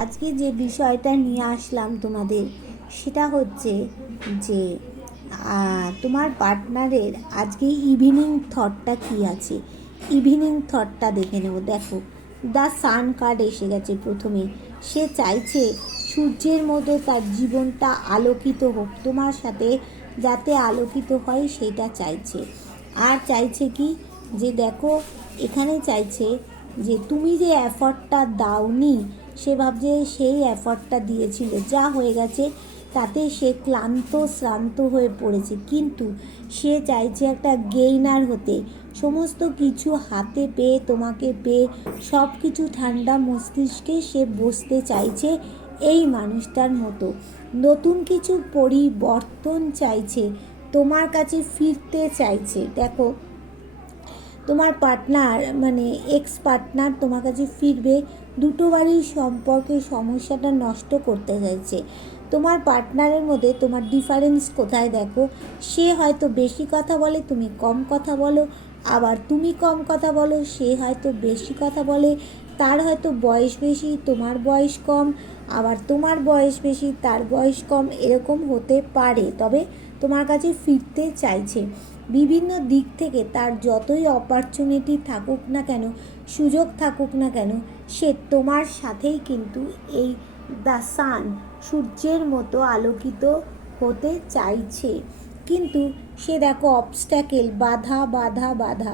আজকে যে বিষয়টা নিয়ে আসলাম তোমাদের, সেটা হচ্ছে যে তোমার পার্টনারের আজকে ইভিনিং থটটা কী আছে। ইভিনিং থটটা দেখে নেব। দেখো, দ্য সান কার্ড এসে গেছে প্রথমে। সে চাইছে সূর্যের মতো তার জীবনটা আলোকিত হোক, তোমার সাথে যাতে আলোকিত হয় সেটা চাইছে। আর চাইছে কি, যে দেখো এখানে চাইছে যে তুমি যে এফর্টটা দাওনি, সে ভাবছে সেই এফর্টটা দিয়েছিল, যা হয়ে গেছে তাতে সে ক্লান্ত শ্রান্ত হয়ে পড়েছে, কিন্তু সে চাইছে একটা গেইনার হতে, সমস্ত কিছু হাতে পেয়ে, তোমাকে পেয়ে সব কিছু ঠান্ডা মস্তিষ্কে সে বসতে চাইছে এই মানুষটার মতো। নতুন কিছু পরিবর্তন চাইছে, তোমার কাছে ফিরতে চাইছে। দেখো, তোমার পার্টনার মানে এক্স পার্টনার তোমার কাছে ফিরবে, দুটো বাড়ির সম্পর্কের সমস্যাটা নষ্ট করতে চাইছে। তোমার পার্টনারের মধ্যে তোমার ডিফারেন্স কোথায় দেখো, সে হয়তো বেশি কথা বলে, তুমি কম কথা বলো, আবার তুমি কম কথা বলো, সে হয়তো বেশি কথা বলে। তার হয়তো বয়স বেশি, তোমার বয়স কম, আবার তোমার বয়স বেশি, তার বয়স কম, এরকম হতে পারে। তবে তোমার কাছে ফিরতে চাইছে। বিভিন্ন দিক থেকে তার যতই অপরচুনিটি থাকুক না কেন, সুযোগ থাকুক না কেন, সে তোমার সাথেই কিন্তু এই দ্য সান, সূর্যের মতো আলোকিত হতে চাইছে। কিন্তু সে দেখো অবস্ট্যাকেল, বাধা বাধা বাধা,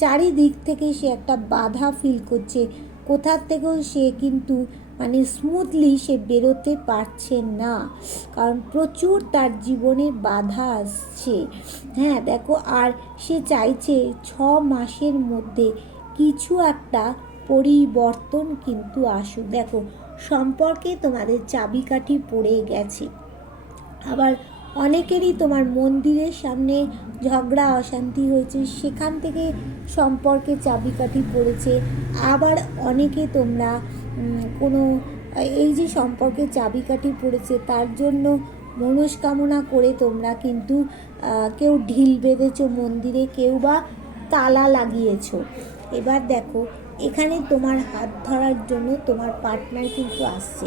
চারিদিক থেকে সে একটা বাধা ফিল করছে। কোথার থেকেও সে কিন্তু মানে স্মুথলি সে বেরোতে পারছে না, কারণ প্রচুর তার জীবনে বাধা আসছে। হ্যাঁ দেখো, আর সে চাইছে 6 মাসের মধ্যে কিছু একটা পরিবর্তন কিন্তু আসুক। দেখো, সম্পর্কে তোমাদের চাবিকাঠি পড়ে গেছে। আবার অনেকেরই তোমার মন্দিরের সামনে ঝগড়া অশান্তি হয়েছে, সেখান থেকে সম্পর্কে চাবিকাঠি পড়েছে। আবার অনেকে তোমরা কোনো এই যে সম্পর্কে চাবিকাঠি পড়েছে তার জন্য মনস্কামনা করে তোমরা কিন্তু কেউ ঢিল বেঁধেছো মন্দিরে, কেউ বা তালা লাগিয়েছো। এবার দেখো, এখানে তোমার হাত ধরার জন্য তোমার পার্টনার কিন্তু আসছে।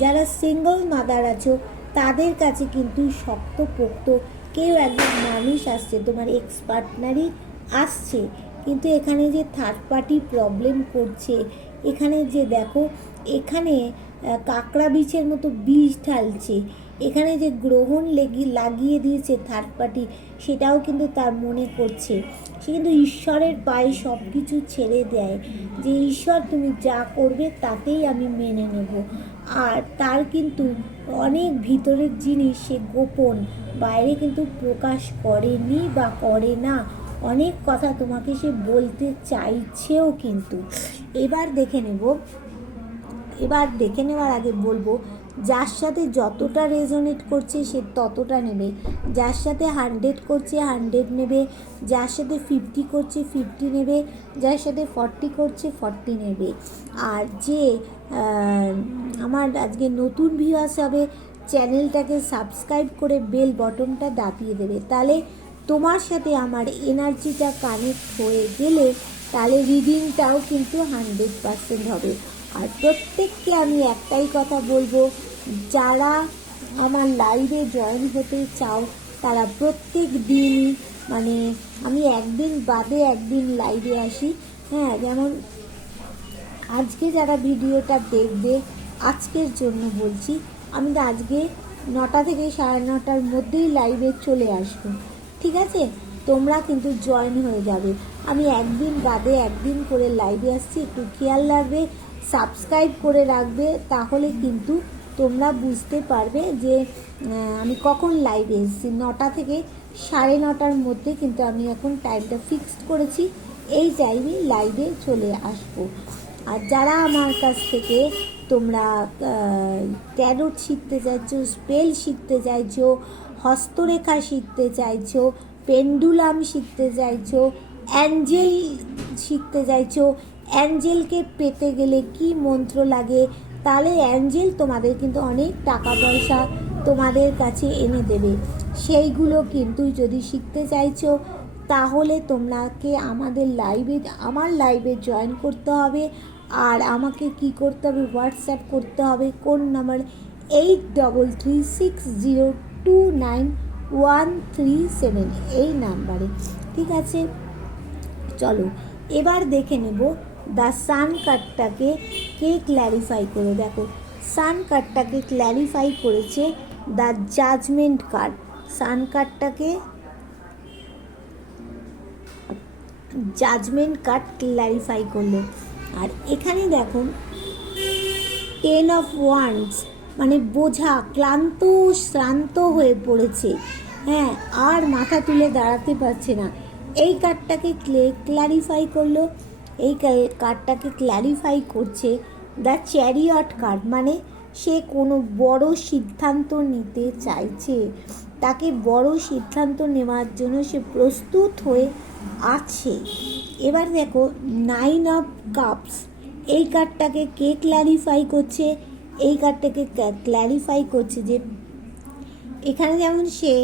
যারা সিঙ্গল মাদার আছো তাদের কাছে কিন্তু শক্তপোক্ত কেউ একজন মানুষ আসছে, তোমার এক্স পার্টনারই আসছে। কিন্তু এখানে যে থার্ড পার্টি প্রবলেম করছে, এখানে যে দেখো, এখানে কাঁকড়া বীজের মতো বীজ ঢালছে, এখানে যে গ্রহণ লাগিয়ে দিয়েছে থার্ড পার্টি, সেটাও কিন্তু তার মনে করছে। সে কিন্তু ঈশ্বরের পায়ে সব কিছু ছেড়ে দেয়, যে ঈশ্বর তুমি যা করবে তাতেই আমি মেনে নেব। আর তার কিন্তু অনেক ভিতরের জিনিস সে গোপন, বাইরে কিন্তু প্রকাশ করেনি বা করে না। অনেক কথা তোমাকে সে বলতে চাইছেও কিন্তু। এবার দেখে নেওয়ার আগে বলবো, যার সাথে যতটা রেজোনেট করছে সে ততটা নেবে, যার সাথে 100 করছে 100 নেবে, যার সাথে 50 করছে 50 নেবে, যার সাথে 40 করছে 40 নেবে। আর যে আমার আজকে নতুন ভিউয়ার্স হবে, চ্যানেলটাকে সাবস্ক্রাইব করে বেল বটনটা দাবিয়ে দেবে, তাহলে তোমার সাথে আমার এনার্জিটা কানেক্ট হয়ে গেলে তাহলে রিডিংটাও কিন্তু 100% হবে। আর প্রত্যেককে আমি একটাই কথা বলবো, যারা আমার লাইভে জয়েন হতে চাও তারা প্রত্যেক দিনই মানে আমি একদিন বাদে একদিন লাইভে আসি। হ্যাঁ, যেমন আজকে যারা ভিডিওটা দেখবে, আজকের জন্য বলছি, আমি তো আজকে 9টা থেকে 9:30টার মধ্যেই লাইভে চলে আসবো। ঠিক আছে, তোমরা কিন্তু জয়েন হয়ে যাবে। আমি একদিন বাদে একদিন করে লাইভে আসছি, একটু খেয়াল রাখবে, সাবস্ক্রাইব করে রাখবে, তাহলে কিন্তু তোমরা বুঝতে পারবে যে আমি কখন লাইভে এসেছি। 9টা থেকে 9:30টার মধ্যে কিন্তু আমি এখন টাইমটা ফিক্সড করেছি, এই টাইমে লাইভে চলে আসবো। আর যারা আমার কাছ থেকে তোমরা ট্যারোট শিখতে চাইছো, স্পেল শিখতে চাইছো, হস্তরেখা শিখতে চাইছো, পেন্ডুলাম শিখতে চাইছো, অ্যাঞ্জেল শিখতে চাইছো, অ্যাঞ্জেলকে পেতে গেলে কি মন্ত্র লাগে, তাহলে অ্যাঞ্জেল তোমাদের কিন্তু অনেক টাকা পয়সা তোমাদের কাছে এনে দেবে। সেইগুলো কিন্তু যদি শিখতে চাইছো তাহলে তোমরাকে আমার লাইভে জয়েন করতে হবে। আর আমাকে কি করতে হবে, হোয়াটসঅ্যাপ করতে হবে কোন নাম্বার, 8336029137 এই নাম্বারে। ঠিক আছে, চলো এবার দেখে নেব দ্য সান কার্ডটাকে কে ক্ল্যারিফাই করে। দেখো সান কার্ডটাকে ক্ল্যারিফাই করেছে দ্য জাজমেন্ট কার্ড। সান কার্ডটাকে জাজমেন্ট কার্ড ক্ল্যারিফাই করলো। আর এখানে দেখো 10 অফ ওয়ান্ডস, মানে বোঝা, ক্লান্ত শ্রান্ত হয়ে পড়েছে, হ্যাঁ, আর মাথা তুলে দাঁড়াতে পারছে না। এই কার্ডটাকে ক্ল্যারিফাই করলো। এই কার্ডটাকে ক্ল্যারিফাই করছে দ্য চ্যারিয়ট কার্ড, মানে সে কোনো বড় সিদ্ধান্ত নিতে চাইছে, তাকে বড় সিদ্ধান্ত নেওয়ার জন্য সে প্রস্তুত হয়ে আছে। এবার দেখো 9 অফ কাপস, এই কার্ডটাকে কে ক্ল্যারিফাই করছে, এই কার্ডটাকে ক্ল্যারিফাই করছে যে এখানে যেমন সে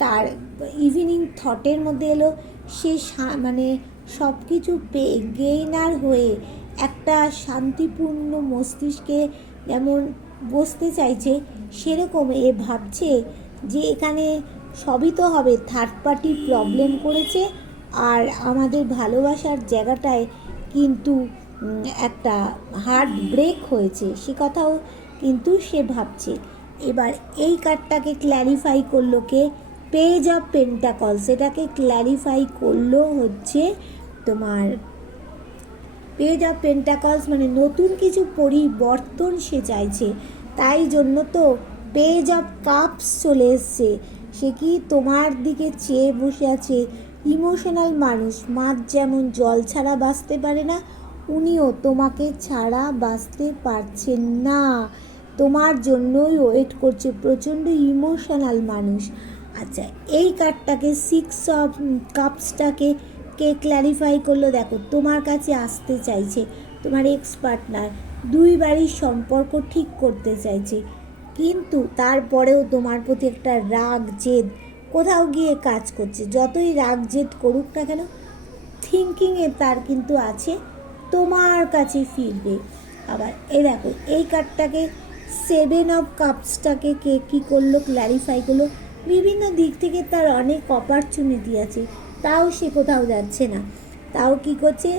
তার ইভিনিং থটের মধ্যে এলো, সে মানে সব কিছু গেইনার হয়ে একটা শান্তিপূর্ণ মস্তিষ্কে যেমন বসতে চাইছে, সেরকম এ ভাবছে যে এখানে সবই তো হবে, থার্ড পার্টি প্রবলেম করেছে আর আমাদের ভালোবাসার জায়গাটায় কিন্তু একটা হার্ট ব্রেক হয়েছে, সে কথাও কিন্তু সে ভাবছে। এবার এই কার্ডটাকে ক্ল্যারিফাই করলো কে, পেজ অফ পেন্টাকল, সেটাকে ক্ল্যারিফাই করলো হচ্ছে তোমার পেজ অফ পেন্টাকলস, মানে নতুন কিছু পরিবর্তন সে চাইছে, তাই জন্য তো পেজ অফ কাপস চলে এসছে। সে কি তোমার দিকে চেয়ে বসে আছে। ইমোশনাল মানুষ, মাছ যেমন জল ছাড়া বাঁচতে পারে না, উনিও তোমাকে ছাড়া বাঁচতে পারছেন না, তোমার জন্যই ওয়েট করছে, প্রচণ্ড ইমোশনাল মানুষ। আচ্ছা, এই কার্ডটাকে 6 অফ কাপসটাকে কে ক্ল্যারিফাই করলো। দেখো তোমার কাছে আসতে চাইছে তোমার এক্স পার্টনার, দুইবারই সম্পর্ক ঠিক করতে চাইছে, কিন্তু তারপরেও তোমার প্রতি একটা রাগ জেদ কোথাও গিয়ে কাজ করছে। যতই রাগ জেদ করুক না কেন, থিঙ্কিংয়ে তার কিন্তু আছে তোমার কাছে ফিরবে। আবার এই দেখো এই কার্ডটাকে 7 অফ কাপসটাকে কে কী করলো, ক্ল্যারিফাই করলো। বিভিন্ন দিক থেকে তার অনেক অপরচুনিটি আছে, তাও সে কোথাও যাচ্ছে না, তাও কি করছে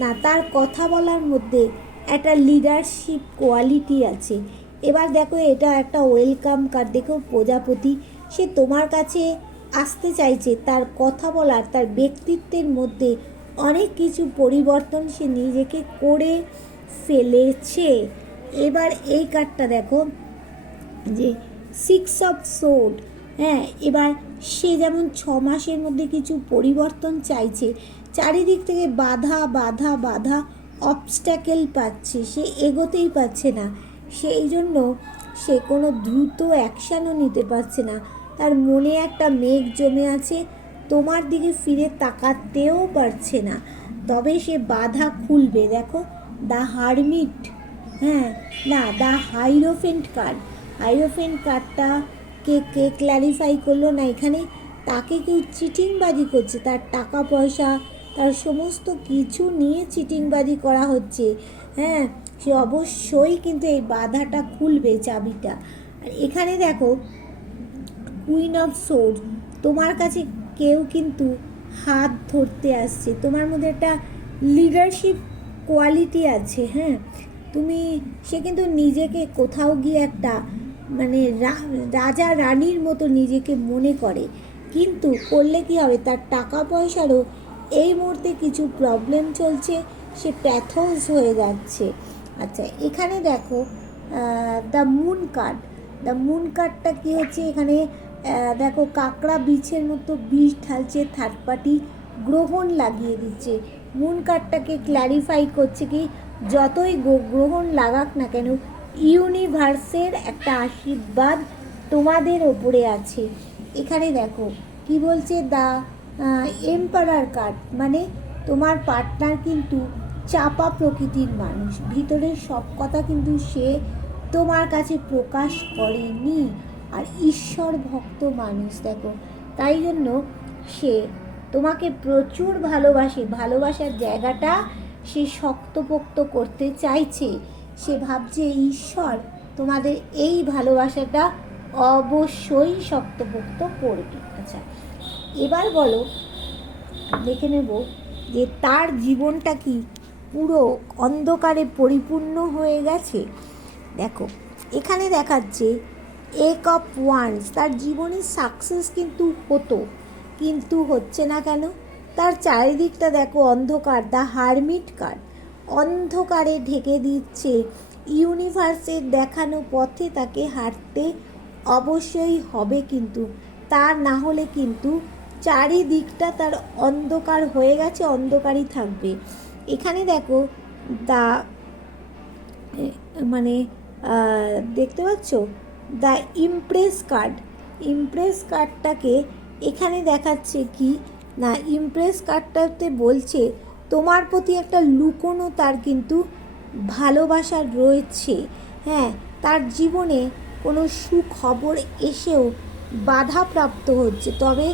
না, তার কথা বলার মধ্যে একটা লিডারশিপ কোয়ালিটি আছে। এবার দেখো এটা একটা ওয়েলকাম কার্ড, দেখো প্রজাপতি, সে তোমার কাছে আসতে চাইছে, তার কথা বলার, তার ব্যক্তিত্বের মধ্যে অনেক কিছু পরিবর্তন সে নিজেকে করে ফেলেছে। এবার এই কার্ডটা দেখো যে 6 অফ সোর্ড, হ্যাঁ, এবার সে যেমন 6 মাসের মধ্যে কিছু পরিবর্তন চাইছে, চারিদিক থেকে বাধা বাধা বাধা অবস্ট্যাকেল পাচ্ছে, সে এগোতেই পারছে না, সেই জন্য সে কোনো দ্রুত অ্যাকশানও নিতে পারছে না, তার মনে একটা মেঘ জমে আছে, তোমার দিকে ফিরে তাকাতেও পারছে না, তবে সে বাধা খুলবে। দেখো দ্য হারমিট, হ্যাঁ, না, দ্য হাইরোফেন্ট কার্ড, হাইরোফেন্ট কার্ডটা কে কে ক্ল্যারিফাই করলো না, এখানে তাকে কেউ চিটিংবাজি করছে, তার টাকা পয়সা, তার সমস্ত কিছু নিয়ে চিটিংবাজি করা হচ্ছে, হ্যাঁ, সে অবশ্যই কিন্তু এই বাধাটা খুলবে, চাবিটা। আর এখানে দেখো কুইন অফ সোর্ড, তোমার কাছে কেউ কিন্তু হাত ধরতে আসছে, তোমার মধ্যে একটা লিডারশিপ কোয়ালিটি আছে, হ্যাঁ, তুমি, সে কিন্তু নিজেকে কোথাও গিয়ে একটা মানে রাজা রানীর মতো নিজেকে মনে করে, কিন্তু করলে কি হবে, তার টাকা পয়সারও এই মুহূর্তে কিছু প্রবলেম চলছে, সে প্যাথোস হয়ে যাচ্ছে। আচ্ছা, এখানে দেখো the moon card, the moon কার্ডটা কী হচ্ছে, এখানে দেখো কাঁকড়া বিছের মতো বিষ ঢালছে, থার্ড পার্টি গ্রহণ লাগিয়ে দিচ্ছে। মুন কার্ডটাকে ক্ল্যারিফাই করছে কি, যতই গ্রহণ লাগাক না কেন, ইউনিভার্সের একটা আশীর্বাদ তোমাদের ওপরে আছে। এখানে দেখো কি বলছে, দ্য এম্পারার কার্ড, মানে তোমার পার্টনার কিন্তু চাপা প্রকৃতির মানুষ, ভিতরের সব কথা কিন্তু সে তোমার কাছে প্রকাশ করেনি, আর ঈশ্বর ভক্ত মানুষ, দেখো তাই জন্য সে তোমাকে প্রচুর ভালোবাসে, ভালোবাসার জায়গাটা সে শক্তপোক্ত করতে চাইছে, সে ভাবছে ঈশ্বর তোমাদের এই ভালোবাসাটা অবশ্যই শক্তপোক্ত করবে। আচ্ছা, এবার বলো, দেখে নেব যে তার জীবনটা কি পুরো অন্ধকারে পরিপূর্ণ হয়ে গেছে। দেখো এখানে দেখাচ্ছে এক অফ ওয়ান্স, তার জীবনে সাকসেস কিন্তু হতো, কিন্তু হচ্ছে না কেন? তার চারিদিকটা দেখো অন্ধকার, দ্য হারমিট কার্ড, অন্ধকারে ঢেকে দিচ্ছে। ইউনিভার্সের দেখানো পথে তাকে হাঁটতে অবশ্যই হবে, কিন্তু তার না হলে কিন্তু চারিদিকটা তার অন্ধকার হয়ে গেছে, অন্ধকারই থাকবে। এখানে দেখো দা মানে দেখতে পাচ্ছ দ্য ইমপ্রেস কার্ড, ইমপ্রেস কার্ডটাকে এখানে দেখাচ্ছে কি না, ইমপ্রেস কার্ডটাতে বলছে তোমার প্রতি একটা লুকোনো তার কিন্তু ভালোবাসা রয়েছে। হ্যাঁ, তার জীবনে কোনো সুখবর এসেও বাধাপ্রাপ্ত হচ্ছে, তবে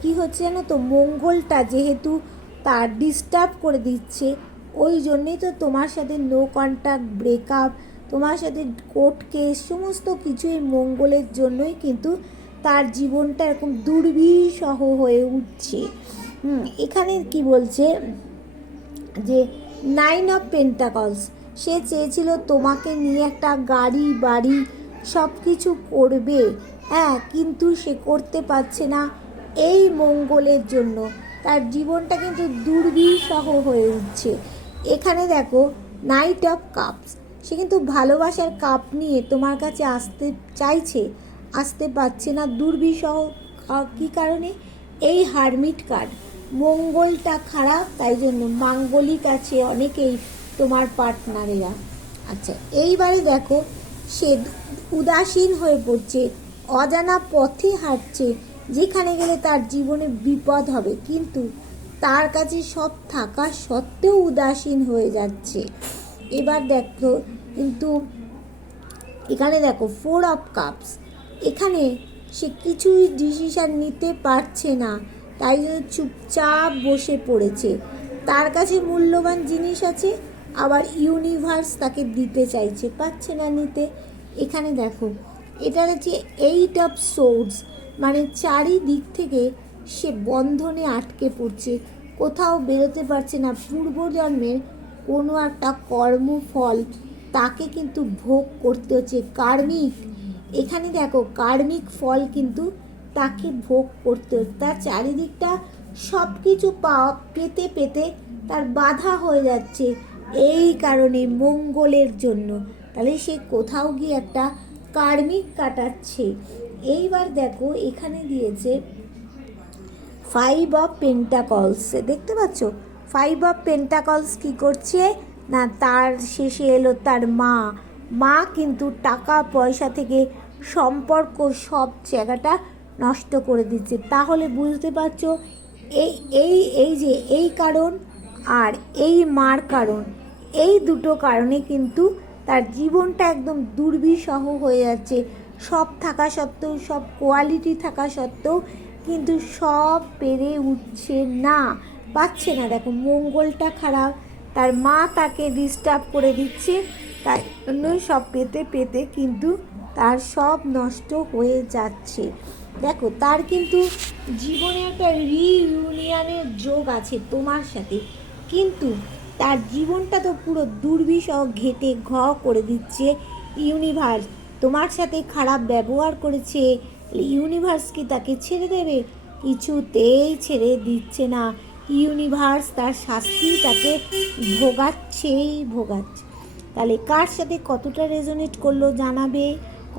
কি হচ্ছে জানো তো, মঙ্গলটা যেহেতু তার ডিস্টার্ব করে দিচ্ছে, ওই জন্যেই তো তোমার সাথে নো কন্ট্যাক্ট, ব্রেকআপ, তোমার সাথে কোর্ট কেস, সমস্ত কিছুই মঙ্গলের জন্যই কিন্তু তার জীবনটা এরকম দুর্বিষহ হয়ে উঠছে। এখানে কি বলছে যে 9 অফ পেন্টাকলস, সে চেয়েছিল তোমাকে নিয়ে একটা গাড়ি বাড়ি সব কিছু করবে, হ্যাঁ, কিন্তু সে করতে পারছে না এই মঙ্গলের জন্য, তার জীবনটা কিন্তু দুর্বিষহ হয়ে উঠছে। এখানে দেখো নাইট অফ কাপস, সে কিন্তু ভালোবাসার কাপ নিয়ে তোমার কাছে আসতে চাইছে, আসতে পারছে না, দুর্বিষহ। কী কারণে? এই হারমিট কার্ড, মঙ্গলটা খারাপ, তাই জন্য মাঙ্গলিক আছে অনেকেই তোমার পার্টনারেরা। আচ্ছা, এইবারে দেখো সে উদাসীন হয়ে পড়ছে, অজানা পথে হাঁটছে, যেখানে গেলে তার জীবনে বিপদ হবে, কিন্তু তার কাছে সব থাকা সত্ত্বেও উদাসীন হয়ে যাচ্ছে। এবার দেখো কিন্তু এখানে দেখো 4 অফ কাপস, এখানে সে কিছুই ডিসিশান নিতে পারছে না, তাই জন্য চুপচাপ বসে পড়েছে। তার কাছে মূল্যবান জিনিস আছে, আবার ইউনিভার্স তাকে দিতে চাইছে, পাচ্ছে না নিতে। এখানে দেখো এটা হচ্ছে 8 অফ সোর্ডস, মানে চারিদিক থেকে সে বন্ধনে আটকে পড়ছে, কোথাও বেরোতে পারছে না। পূর্বজন্মের কোনো একটা কর্মফল তাকে কিন্তু ভোগ করতে হচ্ছে, কার্মিক। এখানে দেখো কার্মিক ফল কিন্তু তাকে ভোগ করতে হচ্ছে, তার চারিদিকটা সব কিছু পেতে পেতে তার বাধা হয়ে যাচ্ছে, এই কারণে মঙ্গলের জন্য। তাহলে সে কোথাও গিয়ে একটা কার্মিক কাটাচ্ছে। এইবার দেখো এখানে দিয়েছে 5 অফ পেন্টাকলস, দেখতে পাচ্ছ 5 অফ পেন্টাকলস কী করছে না, তার শেষে এলো তার মা কিন্তু টাকা পয়সা থেকে সম্পর্ক সব জায়গাটা নষ্ট করে দিচ্ছে। তাহলে বুঝতে পারছো এই এই এই যে এই কারণ আর এই মার কারণ, এই দুটো কারণে কিন্তু তার জীবনটা একদম দুর্বিষহ হয়ে যাচ্ছে। সব থাকা সত্ত্বেও, সব কোয়ালিটি থাকা সত্ত্বেও কিন্তু সব পেরে উঠছে না, পাচ্ছে না। দেখো মঙ্গলটা খারাপ, তার মা তাকে ডিস্টার্ব করে দিচ্ছে, তাই জন্যই সব পেতে পেতে কিন্তু তার সব নষ্ট হয়ে যাচ্ছে। দেখো তার কিন্তু জীবনে একটা রিইউনিয়নের যোগ আছে তোমার সাথে, কিন্তু তার জীবনটা তো পুরো দুর্বিষহ ঘেটে করে দিচ্ছে ইউনিভার্স। তোমার সাথে খারাপ ব্যবহার করেছে, ইউনিভার্স কি তাকে ছেড়ে দেবে? কিছুতেই ছেড়ে দিচ্ছে না, ইউনিভার্স তার শাস্তি তাকে ভোগাচ্ছেই ভোগাচ্ছে। তাহলে কার সাথে কতটা রেজোনেট করলো জানাবে,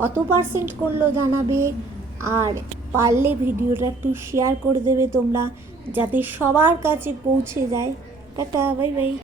কত % করলো জানাবে, আর পারলে ভিডিওটা একটু শেয়ার করে দেবে তোমরা, যাতে সবার কাছে পৌঁছে যায়। Tata, bye bye.